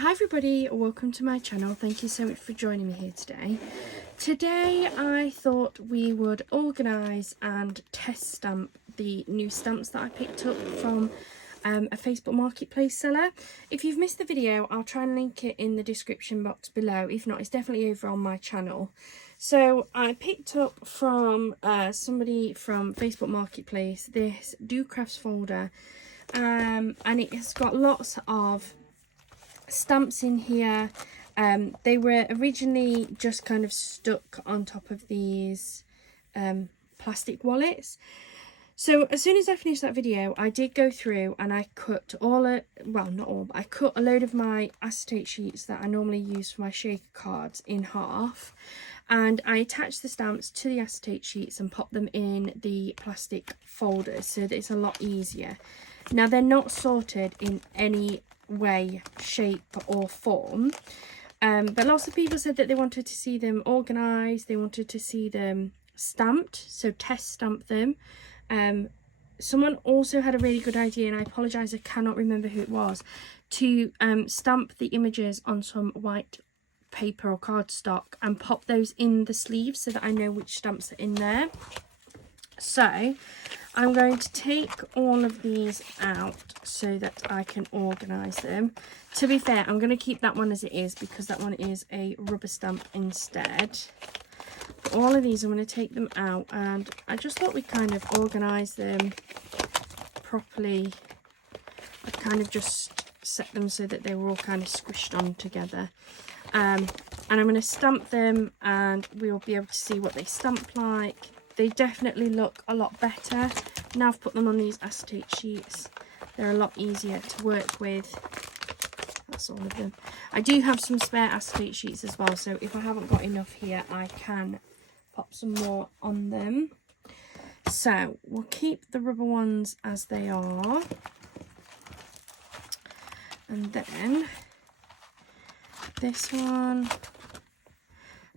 Hi everybody, welcome to my channel. Thank you so much for joining me here today. Today I thought we would organise and test stamp the new stamps that I picked up from a Facebook Marketplace seller. If you've missed the video, I'll try and link it in the description box below. If not, it's definitely over on my channel. So I picked up from somebody from Facebook Marketplace this Do Crafts folder, and it has got lots of stamps in here. They were originally just kind of stuck on top of these plastic wallets. So as soon as I finished that video, I did go through and I cut not all, but I cut a load of my acetate sheets that I normally use for my shaker cards in half, and I attached the stamps to the acetate sheets and popped them in the plastic folders so that it's a lot easier. Now they're not sorted in any way, shape or form, but lots of people said that they wanted to see them organised, they wanted to see them stamped, so test stamp them. Someone also had a really good idea, and I apologise, I cannot remember who it was, to stamp the images on some white paper or cardstock and pop those in the sleeves so that I know which stamps are in there. So I'm going to take all of these out so that I can organise them. To be fair, I'm going to keep that one as it is because that one is a rubber stamp instead. But all of these, I'm going to take them out, and I just thought we'd kind of organise them properly. I'd kind of just set them so that they were all kind of squished on together. And I'm going to stamp them and we'll be able to see what they stamp like. They definitely look a lot better. Now I've put them on these acetate sheets, they're a lot easier to work with. That's all of them. I do have some spare acetate sheets as well, so if I haven't got enough here, I can pop some more on them. So we'll keep the rubber ones as they are. And then this one,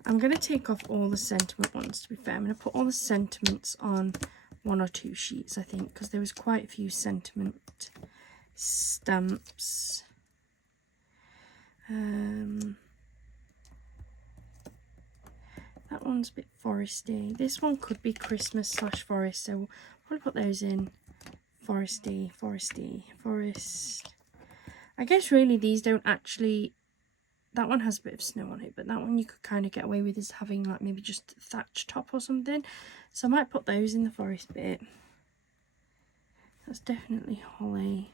I'm going to take off all the sentiment ones, to be fair. I'm going to put all the sentiments on one or two sheets, I think, because there was quite a few sentiment stamps. That one's a bit foresty. This one could be Christmas / forest, so we'll probably put those in foresty, foresty, forest. I guess really these don't actually, that one has a bit of snow on it, but that one you could kind of get away with as having like maybe just a thatch top or something. So I might put those in the forest bit. That's definitely holly.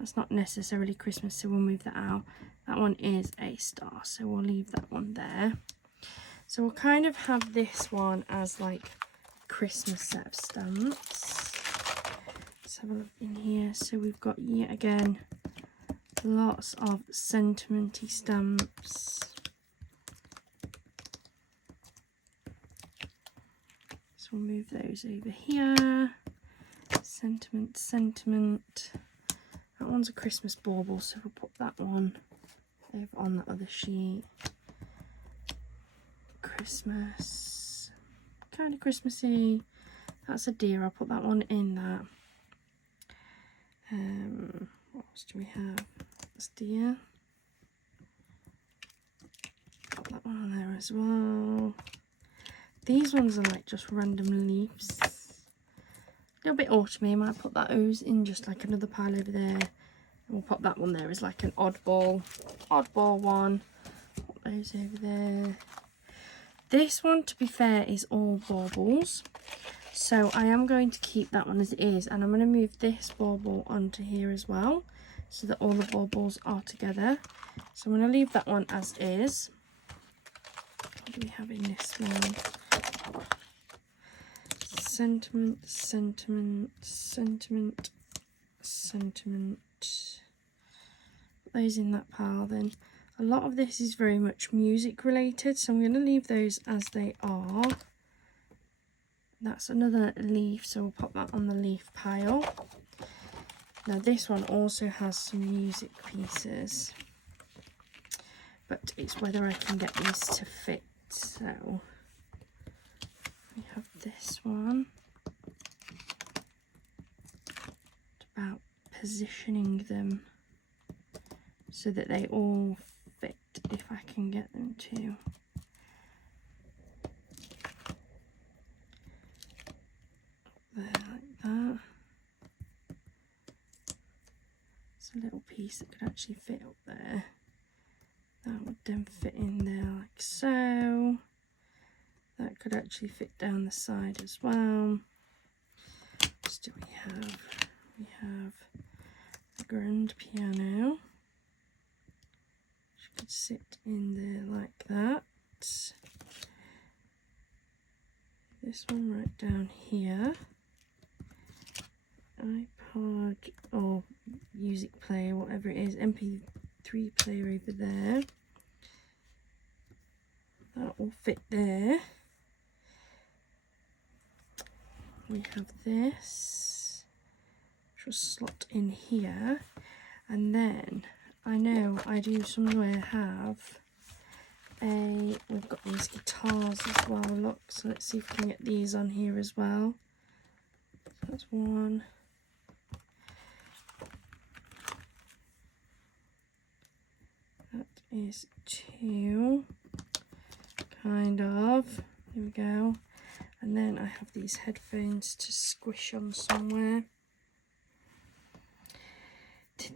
That's not necessarily Christmas, so we'll move that out. That one is a star, so we'll leave that one there. So we'll kind of have this one as like Christmas set of stamps. Let's have a look in here. So we've got, yet again, lots of sentimenty stamps. So we'll move those over here. Sentiment, sentiment. That one's a Christmas bauble, so we'll put that one over on the other sheet. Christmas, kind of Christmassy. That's a deer, I'll put that one in that. What else do we have? That's deer. Put that one on there as well. These ones are like just random leaves. A little bit autumny. I might put those in just like another pile over there. And we'll pop that one there as like an oddball one. Put those over there. This one, to be fair, is all baubles. So I am going to keep that one as it is, and I'm going to move this bauble onto here as well, so that all the baubles are together. So I'm going to leave that one as is. What do we have in this one? Sentiment, sentiment, sentiment, sentiment. Put those in that pile then. A lot of this is very much music related, so I'm going to leave those as they are. That's another leaf, so we'll pop that on the leaf pile. Now this one also has some music pieces, but it's whether I can get these to fit. So we have this one. It's about positioning them so that they all fit, if I can get them to. There, like that. It's a little piece that could actually fit up there. That would then fit in there like so. That could actually fit down the side as well. What do we have? We have the grand piano, which could sit in there like that. This one right down here. iPod or music player, whatever it is, MP3 player over there. That will fit there. We have this, which will slot in here, and then I know I do somewhere have we've got these guitars as well, look, so let's see if we can get these on here as well. So that's one. That is two, kind of. Here we go. And then I have these headphones to squish on somewhere. If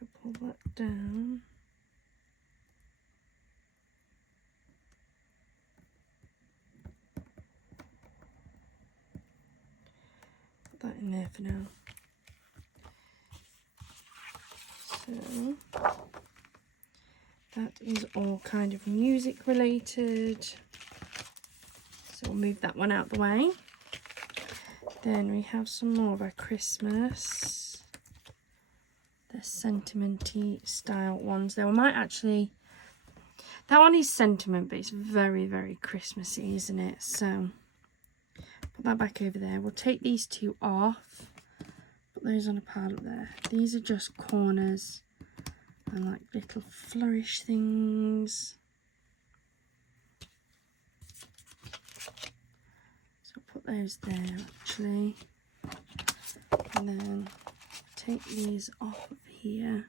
I pull that down. Put that in there for now. So that is all kind of music related. So we'll move that one out the way. Then we have some more of our Christmas. The sentimenty style ones. Though I might actually, that one is sentiment, but it's very, very Christmassy, isn't it? So put that back over there. We'll take these two off. Put those on a pile up there. These are just corners and like little flourish things. So put those there actually. And then take these off of here.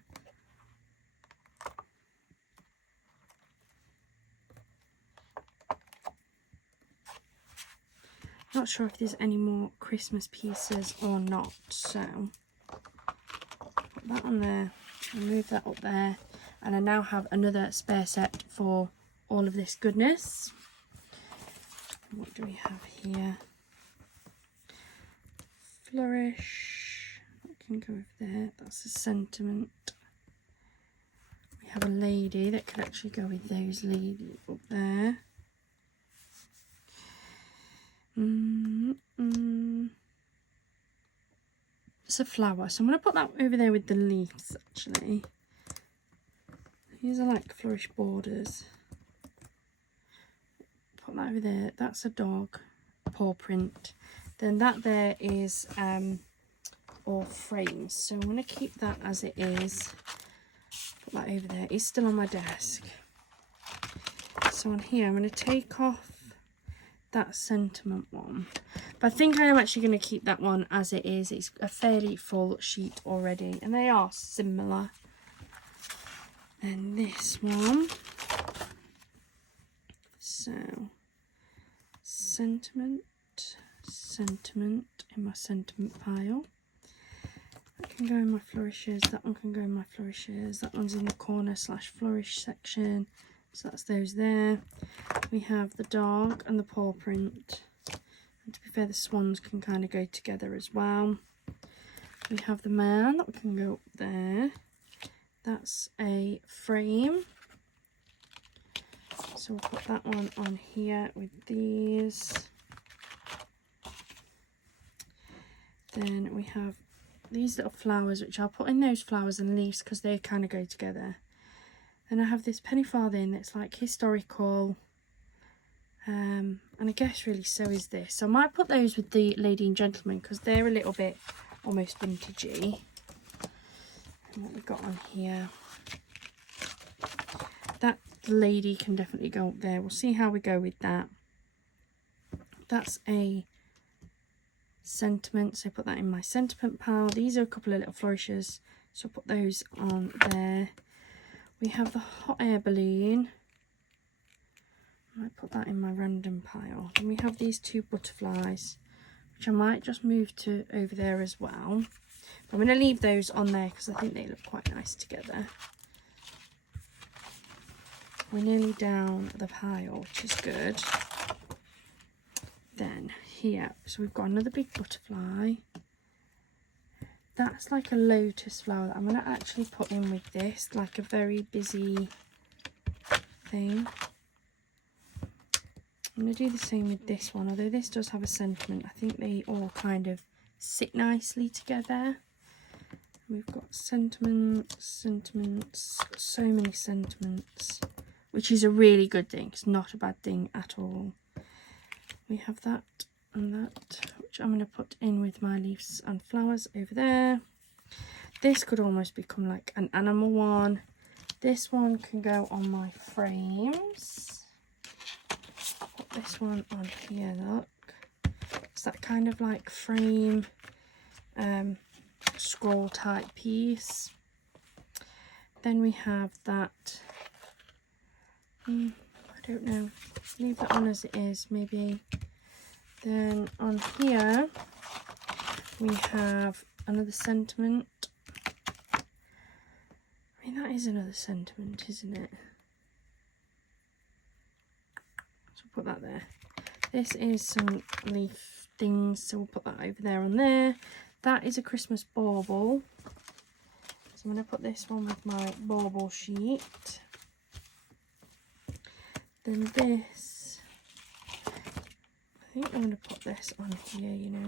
Not sure if there's any more Christmas pieces or not, so put that on there and move that up there, and I now have another spare set for all of this goodness. What do we have here? Flourish, that can go over there, that's a sentiment. We have a lady that could actually go with those ladies up there. It's a flower, so I'm going to put that over there with the leaves actually. These are like flourish borders. Put that over there. That's a dog paw print. Then that there is all frames, so I'm going to keep that as it is. Put that over there. It's still on my desk. So on here I'm going to take off that sentiment one, but I think I am actually going to keep that one as it is. It's a fairly full sheet already, and they are similar. And this one, so sentiment in my sentiment pile. That can go in my flourishes, that one can go in my flourishes, that one's in the corner / flourish section. So that's those there. We have the dog and the paw print. And to be fair, the swans can kind of go together as well. We have the man that can go up there. That's a frame. So we'll put that one on here with these. Then we have these little flowers, which I'll put in those flowers and leaves because they kind of go together. Then I have this penny farthing that's like historical, and I guess really so is this. So I might put those with the lady and gentleman because they're a little bit almost vintagey. And what we've got on here, that lady can definitely go up there. We'll see how we go with that. That's a sentiment, so put that in my sentiment pile. These are a couple of little flourishes, so I'll put those on there. We have the hot air balloon. I might put that in my random pile. And we have these two butterflies, which I might just move to over there as well. But I'm going to leave those on there because I think they look quite nice together. We're nearly down the pile, which is good. Then here, so we've got another big butterfly. That's like a lotus flower that I'm going to actually put in with this, like a very busy thing. I'm going to do the same with this one, although this does have a sentiment. I think they all kind of sit nicely together. We've got sentiments, sentiments, so many sentiments, which is a really good thing. It's not a bad thing at all. We have that and that, which I'm going to put in with my leaves and flowers over there. This could almost become like an animal one. This one can go on my frames. Put this one on here, look. It's that kind of like frame scroll type piece. Then we have that, I don't know, leave that on as it is maybe. Then on here we have another sentiment. I mean, that is another sentiment, isn't it? So we'll put that there. This is some leaf things, so we'll put that over there on there. That is a Christmas bauble. So I'm going to put this one with my bauble sheet. Then this, I think I'm going to put this on here, you know.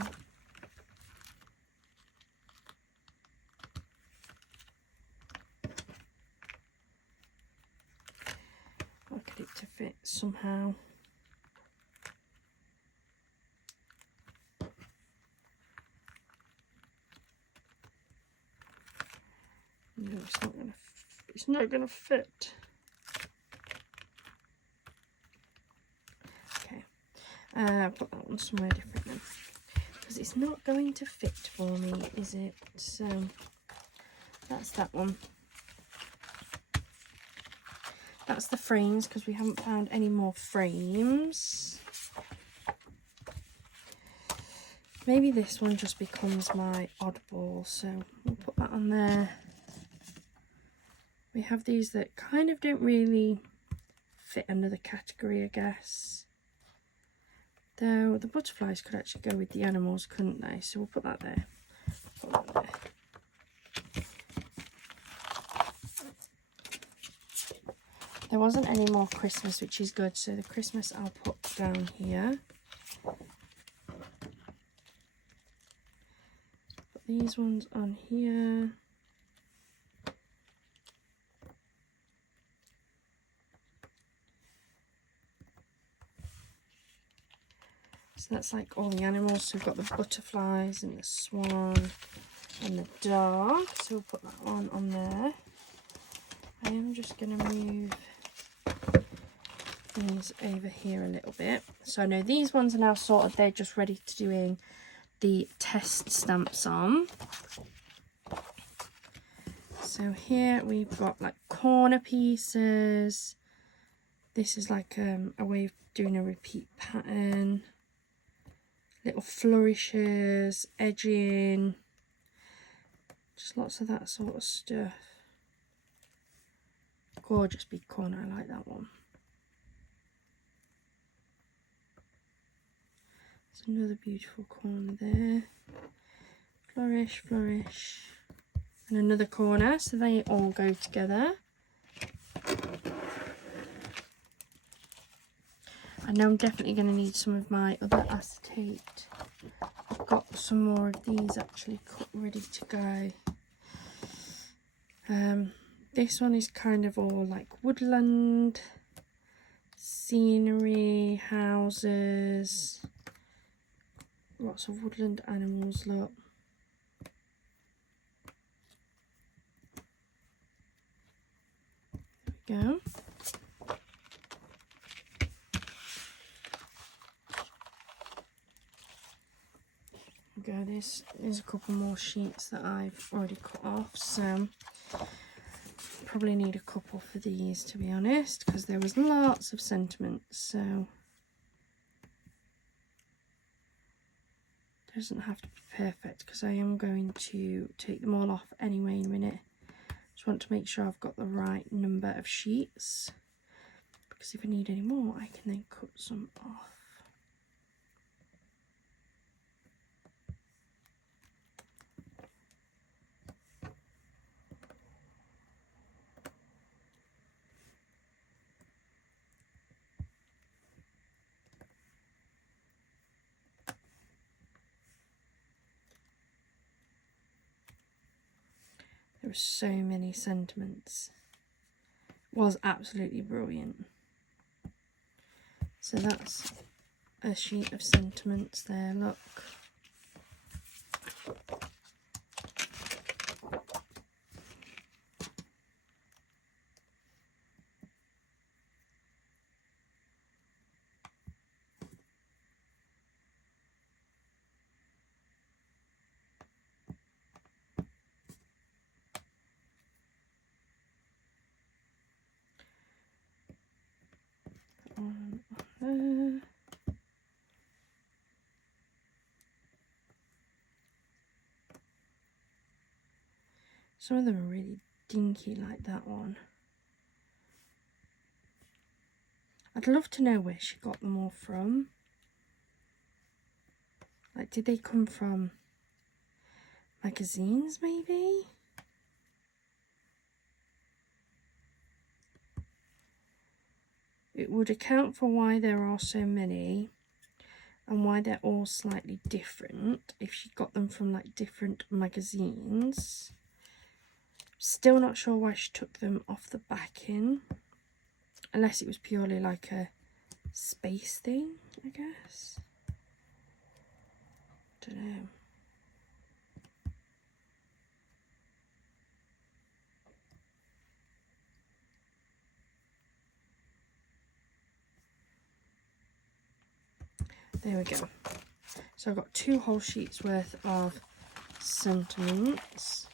I'll get it to fit somehow. No, it's not gonna fit. Okay, put that one somewhere different then, because it's not going to fit for me, is it? So that's that one. That's the frames, because we haven't found any more frames. Maybe this one just becomes my oddball, so we'll put that on there. We have these that kind of don't really fit under the category, I guess. Though the butterflies could actually go with the animals, couldn't they? So we'll put that there. Put that there. There wasn't any more Christmas, which is good. So the Christmas I'll put down here. Put these ones on here. So that's like all the animals. So we've got the butterflies and the swan and the dog. So we'll put that one on there. I am just going to move these over here a little bit. So I know these ones are now sorted. They're just ready to doing the test stamps on. So here we've got like corner pieces. This is like a way of doing a repeat pattern. Little flourishes, edging, just lots of that sort of stuff. Gorgeous big corner, I like that one. There's another beautiful corner there. Flourish, flourish. And another corner, so they all go together. I know I'm definitely going to need some of my other acetate. I've got some more of these actually cut ready to go. This one is kind of all like woodland, scenery, houses, lots of woodland animals, look. There we go. we go. There's a couple more sheets that I've already cut off, so probably need a couple for these, to be honest, because there was lots of sentiments, so it doesn't have to be perfect, because I am going to take them all off anyway in a minute. Just want to make sure I've got the right number of sheets, because if I need any more I can then cut some off. There were so many sentiments. It was absolutely brilliant. So that's a sheet of sentiments there, look. Some of them are really dinky, like that one. I'd love to know where she got them all from. Like, did they come from magazines, maybe? It would account for why there are so many and why they're all slightly different if she got them from like different magazines. Still not sure why she took them off the backing, unless it was purely like a space thing, I guess. Don't know. There we go. So I've got 2 whole sheets worth of sentiments.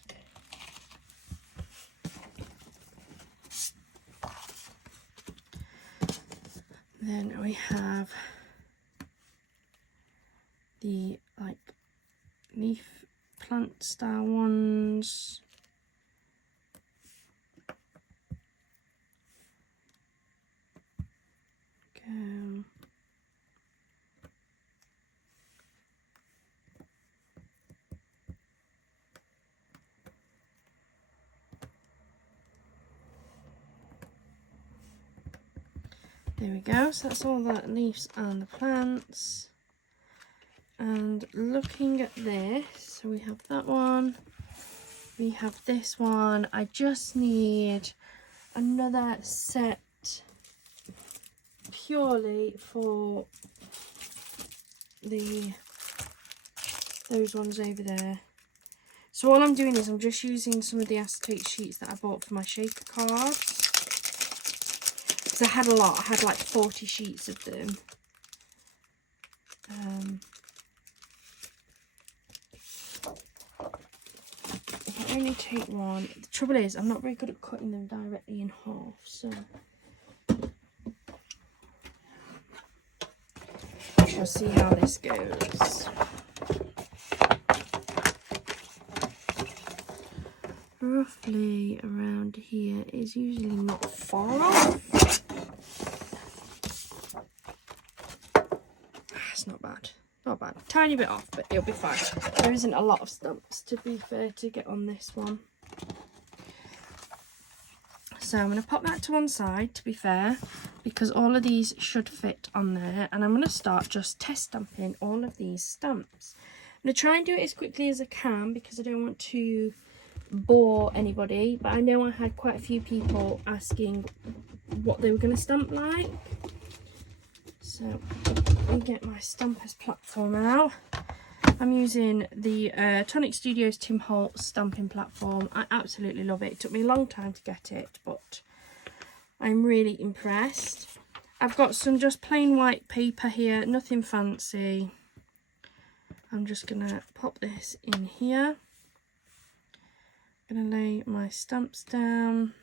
Then we have the like leaf plant style ones. Go. There we go, so that's all the leaves and the plants. And looking at this, so we have that one, we have this one. I just need another set purely for those ones over there. So all I'm doing is I'm just using some of the acetate sheets that I bought for my shaker cards. I had a lot. I had like 40 sheets of them. If I only take one, the trouble is I'm not very good at cutting them directly in half, so we'll see how this goes. Roughly around here is usually not far off. It's not bad. Not bad. Tiny bit off, but it'll be fine. There isn't a lot of stumps, to be fair, to get on this one. So I'm going to pop that to one side, to be fair, because all of these should fit on there. And I'm going to start just test stamping all of these stamps. I'm going to try and do it as quickly as I can because I don't want to bore anybody. But I know I had quite a few people asking what they were going to stamp like. So I'll get my Stampers platform out. I'm using the Tonic Studios Tim Holtz stamping platform. I absolutely love it. It took me a long time to get it, but I'm really impressed. I've got some just plain white paper here, nothing fancy. I'm just going to pop this in here. I'm going to lay my stamps down.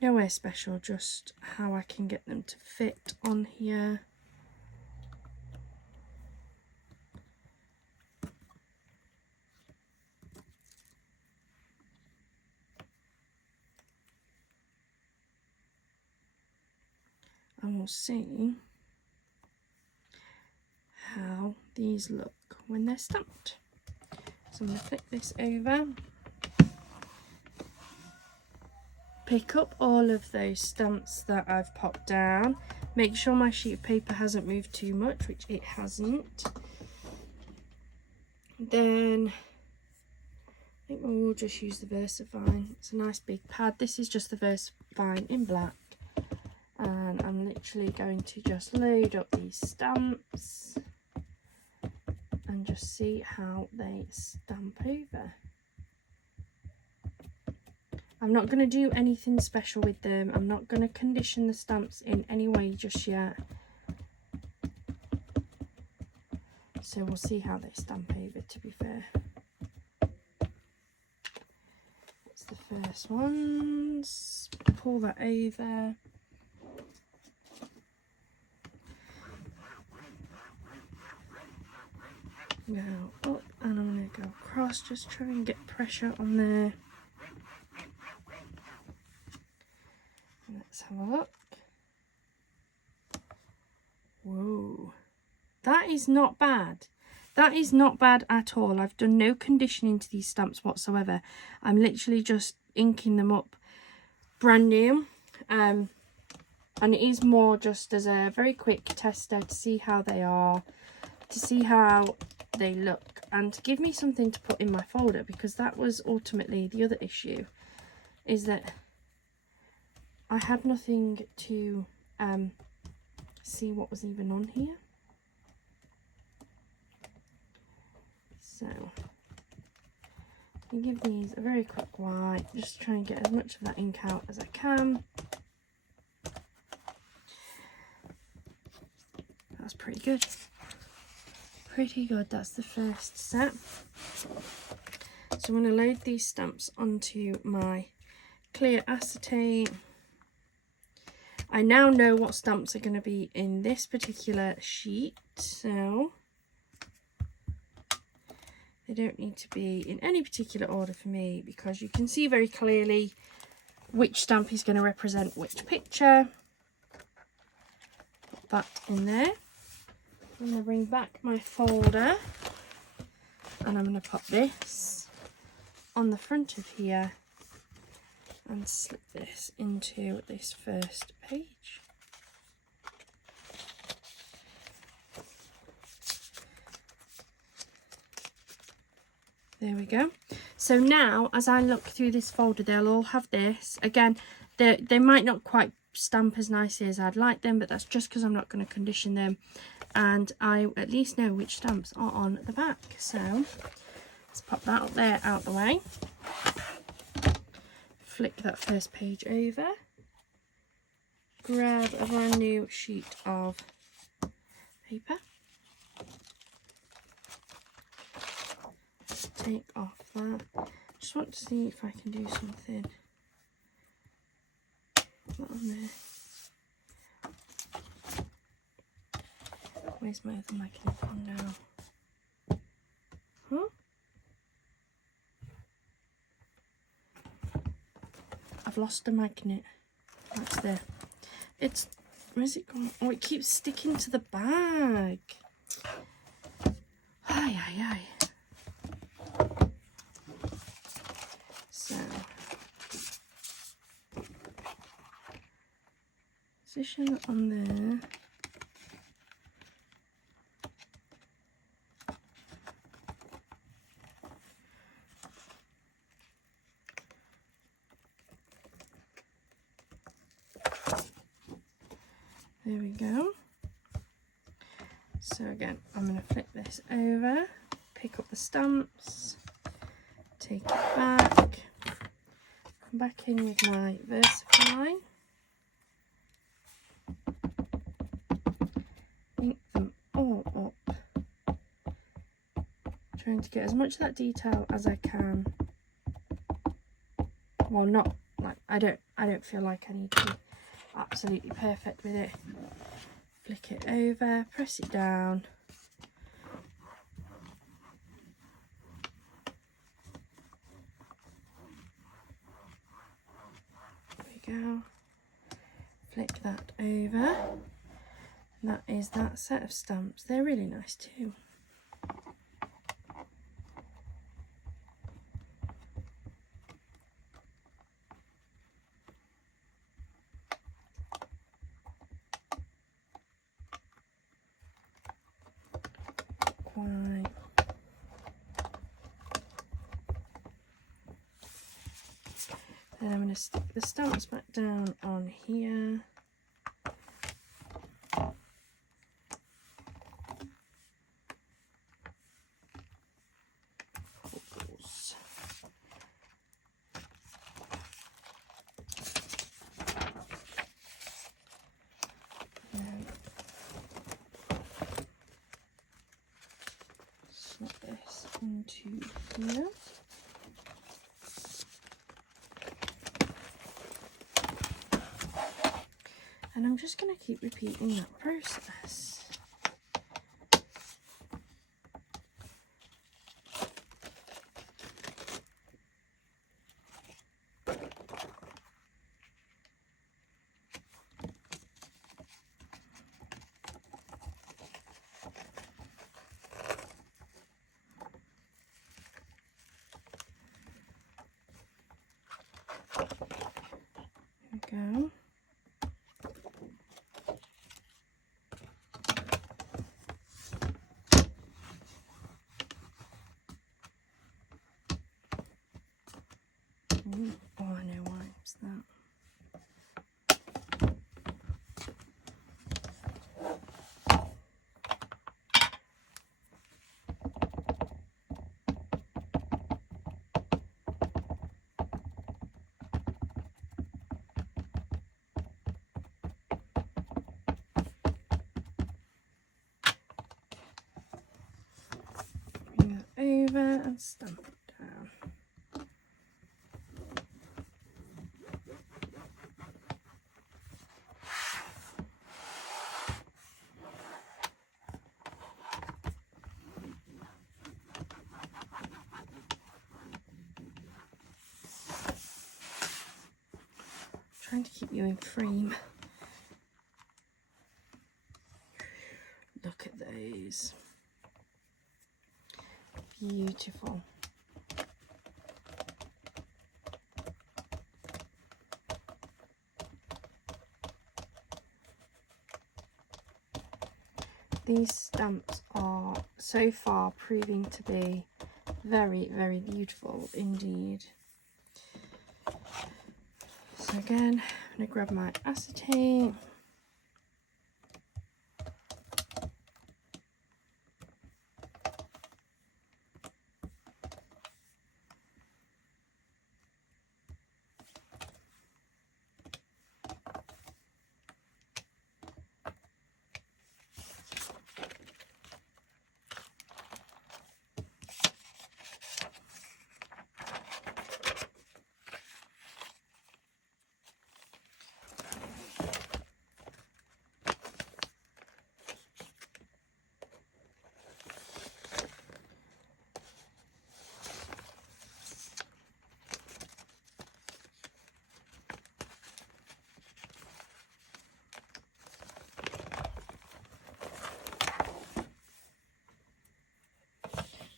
Nowhere special, just how I can get them to fit on here. And we'll see how these look when they're stamped. So I'm going to flip this over. Pick up all of those stamps that I've popped down. Make sure my sheet of paper hasn't moved too much, which it hasn't. Then I think we'll just use the VersaFine. It's a nice big pad. This is just the VersaFine in black. And I'm literally going to just load up these stamps and just see how they stamp over. I'm not going to do anything special with them. I'm not going to condition the stamps in any way just yet. So we'll see how they stamp over, to be fair. That's the first ones. Pull that over. Go up and I'm going to go across, just try and get pressure on there. Let's have a look. Whoa, that is not bad. That is not bad at all. I've done no conditioning to these stamps whatsoever. I'm literally just inking them up brand new. And it is more just as a very quick tester to see how they are, to see how they look, and to give me something to put in my folder, because that was ultimately the other issue, is that I had nothing to see what was even on here. So I give these a very quick wipe, just try and get as much of that ink out as I can. That's pretty good. Pretty good. That's the first set. So I'm going to load these stamps onto my clear acetate. I now know what stamps are going to be in this particular sheet, so they don't need to be in any particular order for me, because you can see very clearly which stamp is going to represent which picture. Put that in there. I'm going to bring back my folder and I'm going to pop this on the front of here and slip this into this first page. There we go. So now as I look through this folder, they'll all have this. Again, they might not quite stamp as nicely as I'd like them, but that's just because I'm not going to condition them, and I at least know which stamps are on the back. So let's pop that up there out the way, flick that first page over, grab a brand new sheet of paper, take off that. Just want to see if I can do something. Put that on there. Where's my other magnet on now? Huh? I've lost the magnet. That's there. It's, where's it gone? Oh, it keeps sticking to the bag. Ay, ay, ay. So, position it on there. There we go. So again, I'm going to flip this over, pick up the stamps, take it back, come back in with my VersaFine, ink them all up Trying to get as much of that detail as I can. Well, not like I don't feel like I need to be absolutely perfect with it. Flick it over, press it down. There we go. Flick that over. And that is that set of stamps. They're really nice too. Quite. Then I'm going to stick the stamps back down on here. Pulls. Slot this into here. And I'm just going to keep repeating that process. There we go. Ooh, oh, I know why it's that. Bring that over and stamp it down. Trying to keep you in frame. Look at those. Beautiful. These stamps are so far proving to be very, very beautiful indeed. So again, I'm going to grab my acetate.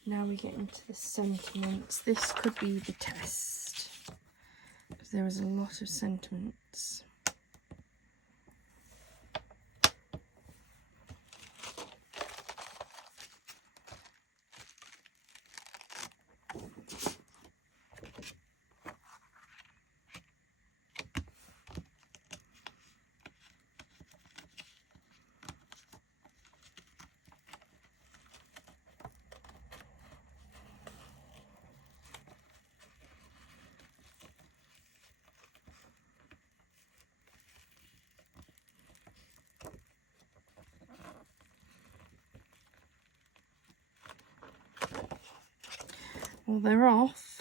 Now we get into the sentiments. This could be the test, because there was a lot of sentiments. Well, they're off.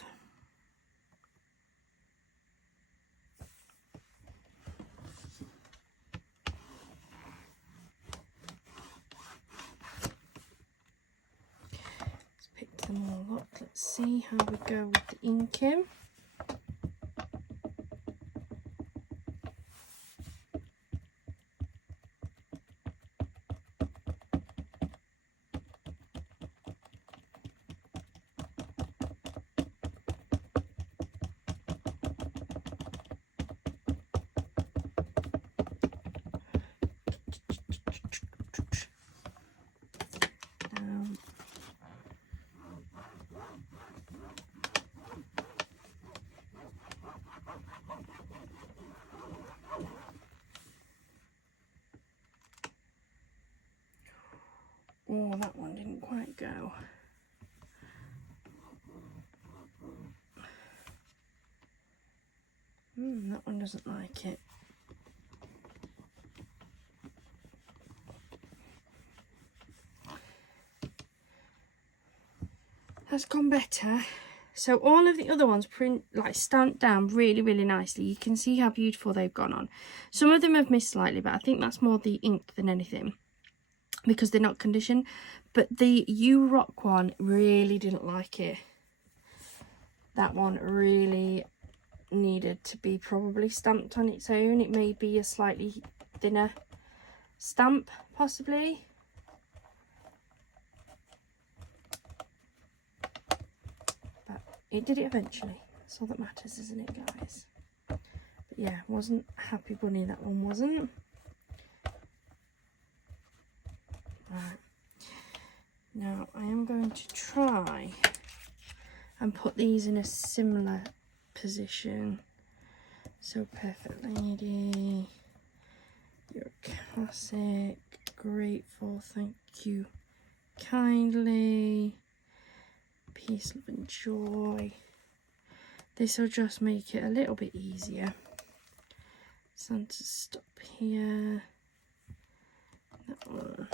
Let's pick them all up. Let's see how we go with the inking. Oh, that one didn't quite go. That one doesn't like it. That's gone better. So all of the other ones stamped down really nicely. You can see how beautiful they've gone on. Some of them have missed slightly, but I think that's more the ink than anything, because they're not conditioned. But the U-Rock one really didn't like it. That one really needed to be probably stamped on its own. It may be a slightly thinner stamp, possibly. But it did it eventually. That's all that matters, isn't it, guys? But yeah, wasn't Happy Bunny, that one wasn't. Right. Now I am going to try and put these in a similar position. So Perfect Lady, Your Classic, Grateful, Thank You Kindly, Peace, Love and Joy. This will just make it a little bit easier. Santa Stop Here. That one.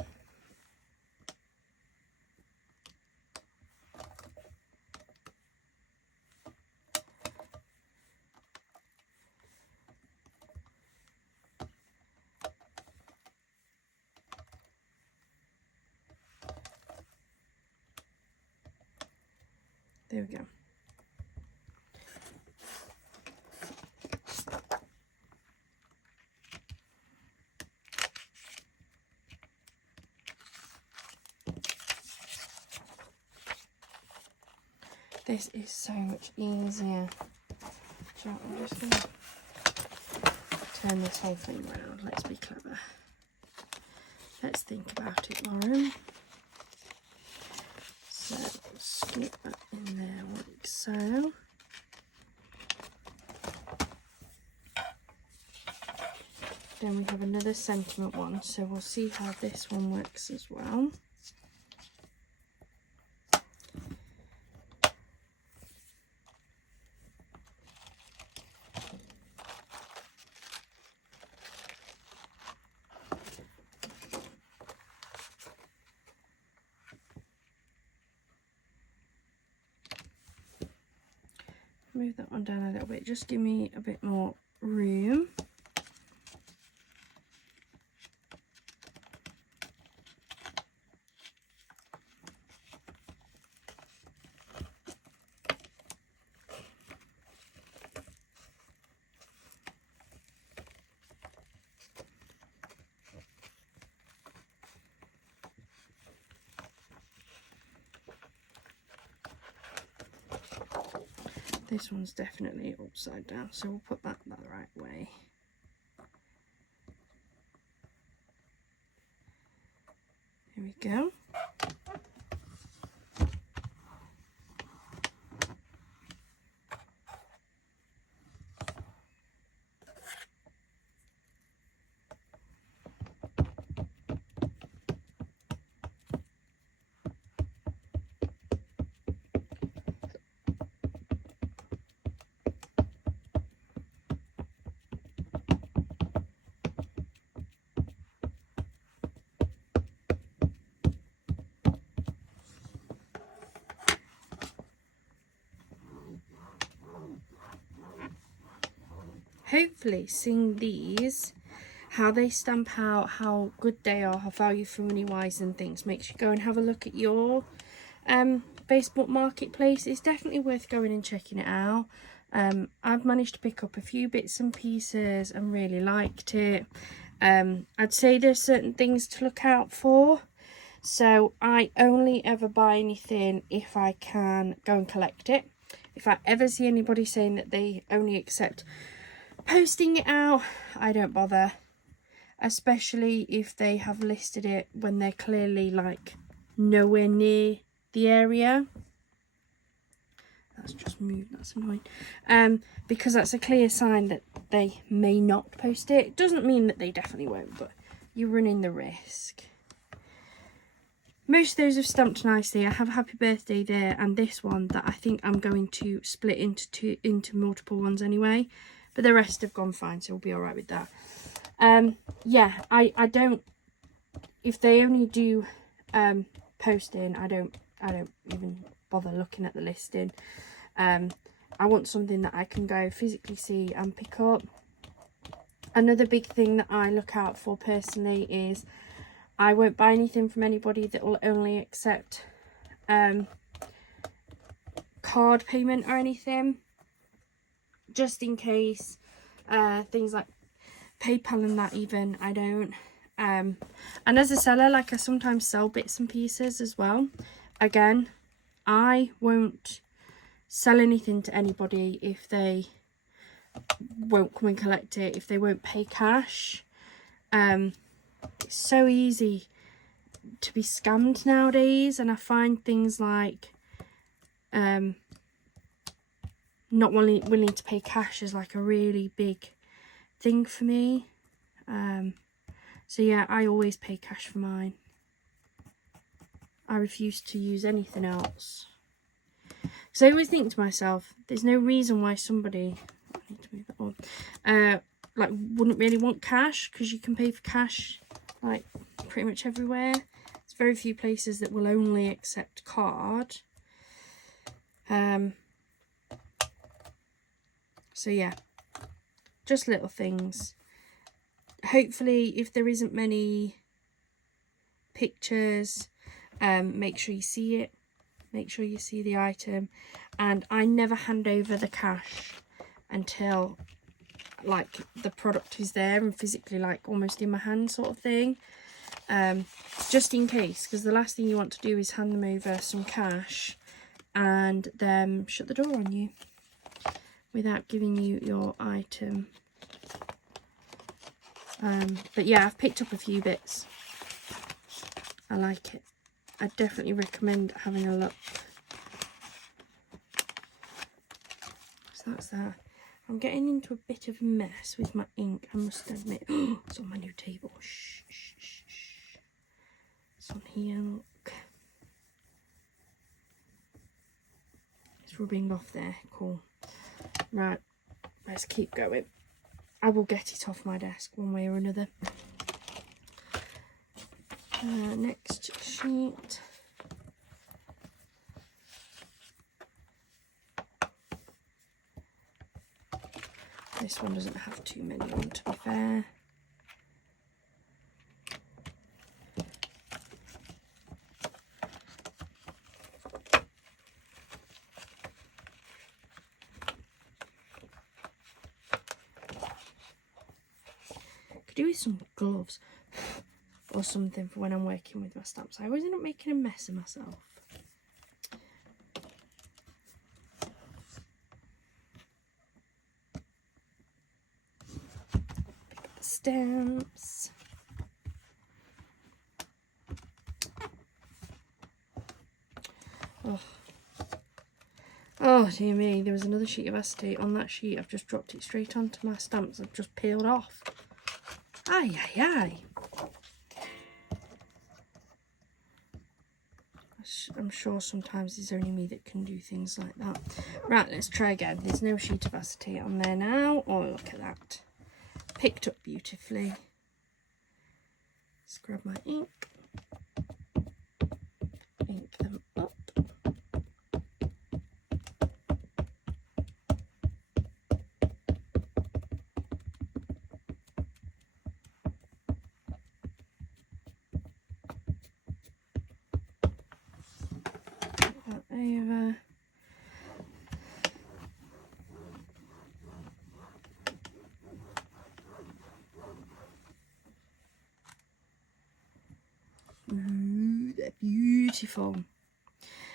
There we go. This is so much easier. So I'm just going to turn this whole thing around. Let's be clever. Let's think about it, Lauren. So slip that in there like so. Then we have another sentiment one, so we'll see how this one works as well. Move that one down a little bit, just give me a bit more room. This one's definitely upside down, so we'll put that the right way. Here we go. hopefully sing these, how they stamp out, how good they are, how value for money wise and things. Make sure you go and have a look at your Facebook Marketplace. It's definitely worth going and checking it out. I've managed to pick up a few bits and pieces and really liked it. I'd say there's certain things to look out for. So I only ever buy anything if I can go and collect it. If I ever see anybody saying that they only accept posting it out, I don't bother. Especially if they have listed it when they're clearly like nowhere near the area. That's just moved, that's annoying. Because that's a clear sign that they may not post it. It doesn't mean that they definitely won't, but you're running the risk. Most of those have stamped nicely. I have Happy Birthday there and this one that I think I'm going to split into multiple ones anyway. But the rest have gone fine, so we'll be alright with that. Yeah, I don't, if they only do posting, I don't even bother looking at the listing. I want something that I can go physically see and pick up. Another big thing that I look out for personally is I won't buy anything from anybody that will only accept card payment or anything, just in case. Things like PayPal and that, even I don't. And as a seller, like, I sometimes sell bits and pieces as well. Again, I won't sell anything to anybody if they won't come and collect it, if they won't pay cash. It's so easy to be scammed nowadays, and I find things like not willing to pay cash is like a really big thing for me. So yeah, I always pay cash for mine. I refuse to use anything else. So I always think to myself, there's no reason why somebody, I need to move that on, like, wouldn't really want cash, because you can pay for cash like pretty much everywhere. There's very few places that will only accept card. So yeah, just little things. Hopefully, if there isn't many pictures, make sure you see it. Make sure you see the item. And I never hand over the cash until like the product is there and physically like almost in my hand, sort of thing. Just in case, because the last thing you want to do is hand them over some cash and then shut the door on you without giving you your item. But yeah, I've picked up a few bits. I like it. I definitely recommend having a look. So that's that. I'm getting into a bit of a mess with my ink, I must admit. Oh, it's on my new table. Shh, shh, shh, shh. It's on here, look. It's rubbing off there. Cool. Right, let's keep going. I will get it off my desk one way or another. Next sheet. This one doesn't have too many on, to be fair. Could do with some gloves or something for when I'm working with my stamps. I always end up making a mess of myself. Pick up the stamps. Oh dear me, there was another sheet of acetate on that sheet. I've just dropped it straight onto my stamps. I've just peeled off. Aye, aye, aye. I'm sure sometimes it's only me that can do things like that. Right, let's try again. There's no sheet of acetate on there now. Oh, look at that. Picked up beautifully. Let's grab my ink. Ink them up. over. Ooh, they're beautiful.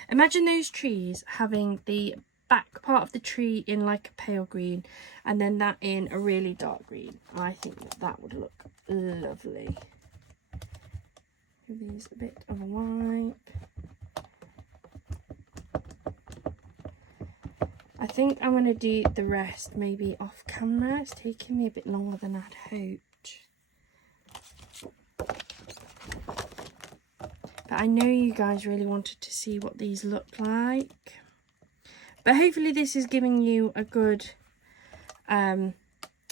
Imagine those trees having the back part of the tree in like a pale green and then that in a really dark green. I think that that would look lovely. Give these a bit of a wipe. I think I'm going to do the rest maybe off camera. It's taking me a bit longer than I'd hoped. But I know you guys really wanted to see what these look like. But hopefully this is giving you a good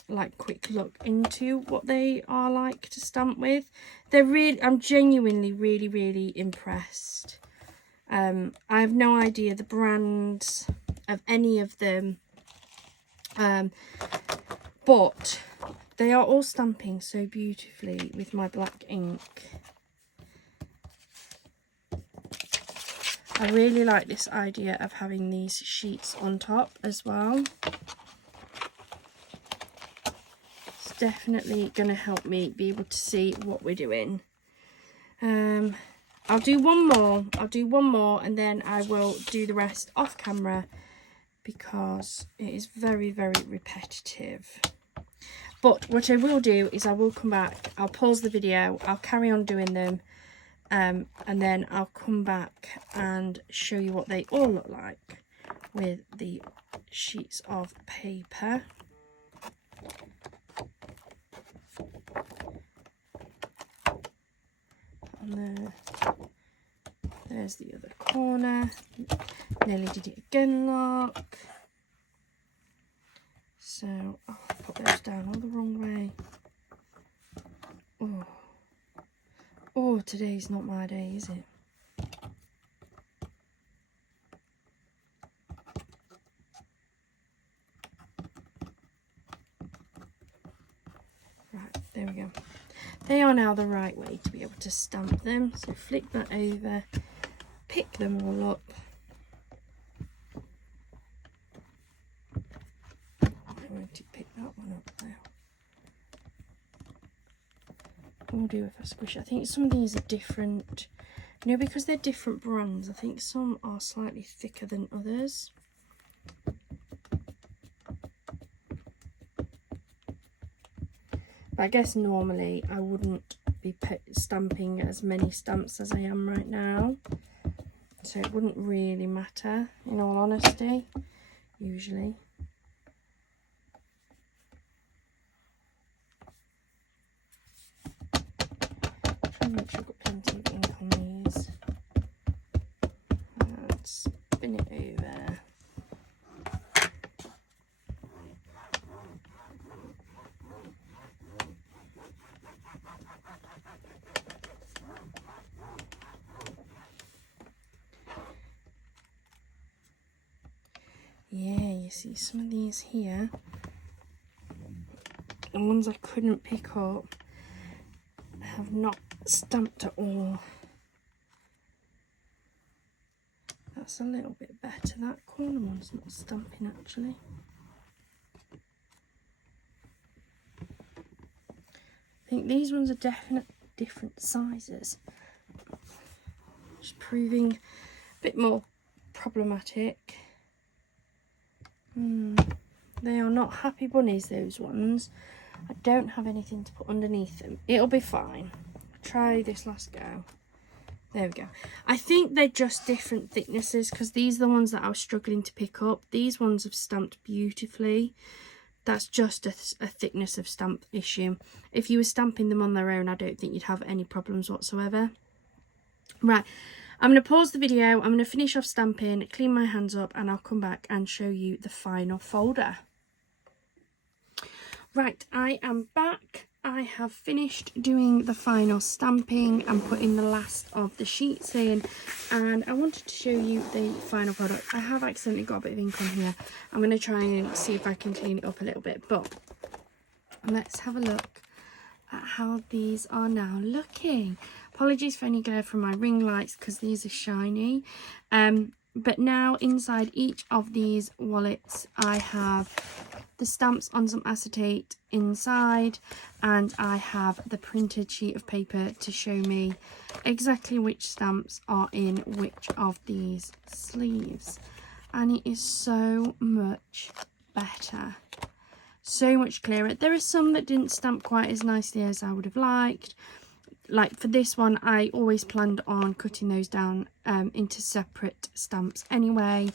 like quick look into what they are like to stamp with. They're really, I'm genuinely really impressed. I have no idea the brands of any of them, but they are all stamping so beautifully with my black ink. I really like this idea of having these sheets on top as well. It's definitely going to help me be able to see what we're doing. I'll do one more and then I will do the rest off camera because it is very repetitive. But what I will do is I will come back, I'll pause the video, I'll carry on doing them, and then I'll come back and show you what they all look like with the sheets of paper. And there. There's the other corner. Nearly did it again, look. So I'll put those down all the wrong way. Oh, today's not my day, is it? Right, there we go. They are now the right way to be able to stamp them. So flick that over, pick them all up. I'm going to pick that one up now. I'll do if I squish it. I think some of these are different. You know, because they're different brands, I think some are slightly thicker than others. But I guess normally I wouldn't be stamping as many stamps as I am right now. So it wouldn't really matter, in all honesty, usually. Try and make sure I've got plenty of ink on these. And spin it over. Yeah, you see some of these here, the ones I couldn't pick up, have not stamped at all. That's a little bit better. That corner one's not stamping actually. I think these ones are definitely different sizes. Just proving a bit more problematic. They are not happy bunnies, those ones. I don't have anything to put underneath them. It'll be fine. Try this last go. There we go. I think they're just different thicknesses because these are the ones that I was struggling to pick up. These ones have stamped beautifully. That's just a thickness of stamp issue. If you were stamping them on their own, I don't think you'd have any problems whatsoever. Right, I'm going to pause the video. I'm going to finish off stamping, clean my hands up, and I'll come back and show you the final folder. Right, I am back. I have finished doing the final stamping and putting the last of the sheets in, and I wanted to show you the final product. I have accidentally got a bit of ink on here. I'm going to try and see if I can clean it up a little bit, but let's have a look at how these are now looking. Apologies for any glare from my ring lights because these are shiny. But now inside each of these wallets I have the stamps on some acetate inside, and I have the printed sheet of paper to show me exactly which stamps are in which of these sleeves. And it is so much better, so much clearer. There are some that didn't stamp quite as nicely as I would have liked. Like for this one, I always planned on cutting those down into separate stamps anyway.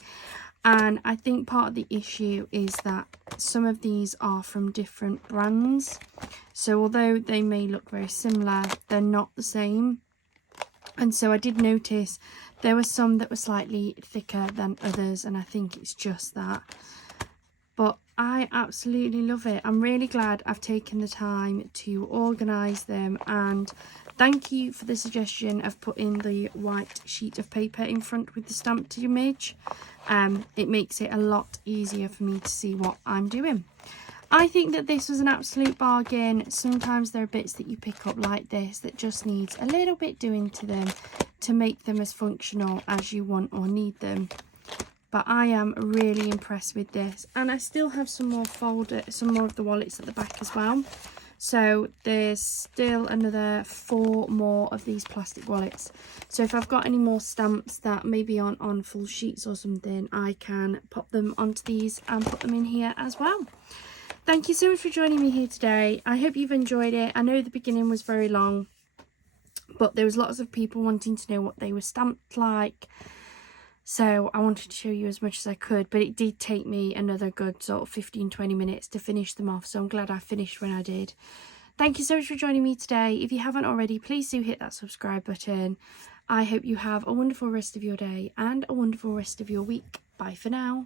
And I think part of the issue is that some of these are from different brands. So although they may look very similar, they're not the same. And so I did notice there were some that were slightly thicker than others, and I think it's just that. But I absolutely love it. I'm really glad I've taken the time to organise them, and thank you for the suggestion of putting the white sheet of paper in front with the stamped image. It makes it a lot easier for me to see what I'm doing. I think that this was an absolute bargain. Sometimes there are bits that you pick up like this that just needs a little bit doing to them to make them as functional as you want or need them. But I am really impressed with this, and I still have some more of the wallets at the back as well. So there's still another 4 more of these plastic wallets. So if I've got any more stamps that maybe aren't on full sheets or something, I can pop them onto these and put them in here as well. Thank you so much for joining me here today. I hope you've enjoyed it. I know the beginning was very long, but there was lots of people wanting to know what they were stamped like. So I wanted to show you as much as I could, but it did take me another good sort of 15-20 minutes to finish them off. So I'm glad I finished when I did. Thank you so much for joining me today. If you haven't already, please do hit that subscribe button. I hope you have a wonderful rest of your day and a wonderful rest of your week. Bye for now.